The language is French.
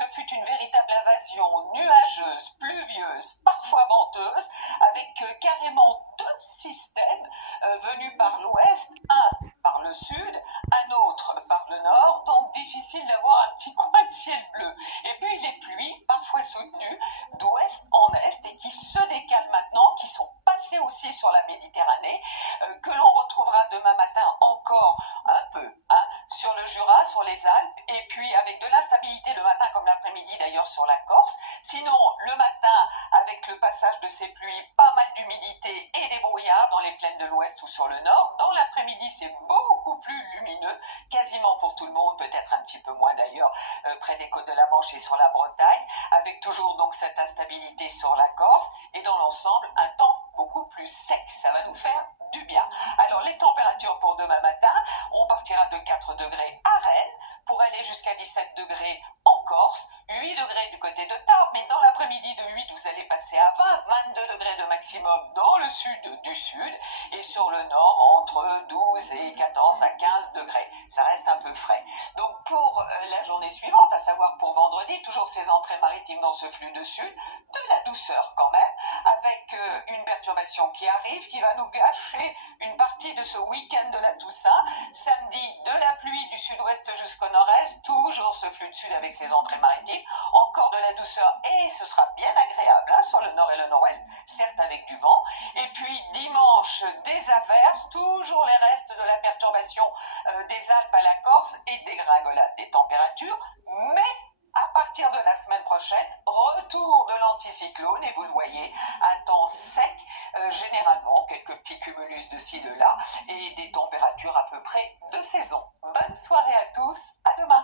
ce fut une véritable invasion nuageuse, pluvieuse, parfois venteuse, avec carrément deux systèmes venus par l'ouest, un par le sud, un autre par le nord, donc difficile d'avoir un petit coin de ciel bleu. Et puis les pluies, parfois soutenues, d'ouest en est et qui se décalent maintenant, qui sont passées aussi sur la Méditerranée, que l'on retrouvera demain matin encore un peu, sur le Jura, sur les Alpes, et puis avec de l'instabilité le matin comme l'après-midi d'ailleurs sur la Corse. Sinon, le matin, avec le passage de ces pluies, pas mal d'humidité et des brouillards dans les plaines de l'ouest ou sur le nord. Dans l'après-midi, c'est beaucoup plus lumineux, quasiment pour tout le monde, peut-être un petit peu moins d'ailleurs, près des côtes de la Manche et sur la Bretagne, avec toujours donc cette instabilité sur la Corse, et dans l'ensemble, un temps beaucoup plus sec. Ça va nous faire du bien. Alors les températures pour demain matin, on partira de 4 degrés à Rennes pour aller jusqu'à 17 degrés en Corse, 8 degrés du côté de Tarbes, mais dans l'après-midi de 8 vous allez passer à 20, 22 degrés de maximum dans le sud du sud, et sur le nord entre 12 et 14 à 15 degrés. Ça reste un peu frais. Donc pour la journée suivante, à savoir pour vendredi, toujours ces entrées maritimes dans ce flux de sud, de la douceur quand même, avec une perturbation qui arrive, qui va nous gâcher une partie de ce week-end de la Toussaint. Samedi, de la pluie du sud-ouest jusqu'au nord-est, toujours ce flux de sud avec ses entrées maritimes, encore de la douceur et ce sera bien agréable sur le nord et le nord-ouest, certes avec du vent. Et puis dimanche, des averses, toujours les restes de la perturbation des Alpes à la Corse et dégringolade des températures, mais à partir de la semaine prochaine, retour de l'anticyclone, et vous le voyez, un temps sec, généralement quelques petits cumulus de ci, de là, et des températures à peu près de saison. Bonne soirée à tous, à demain.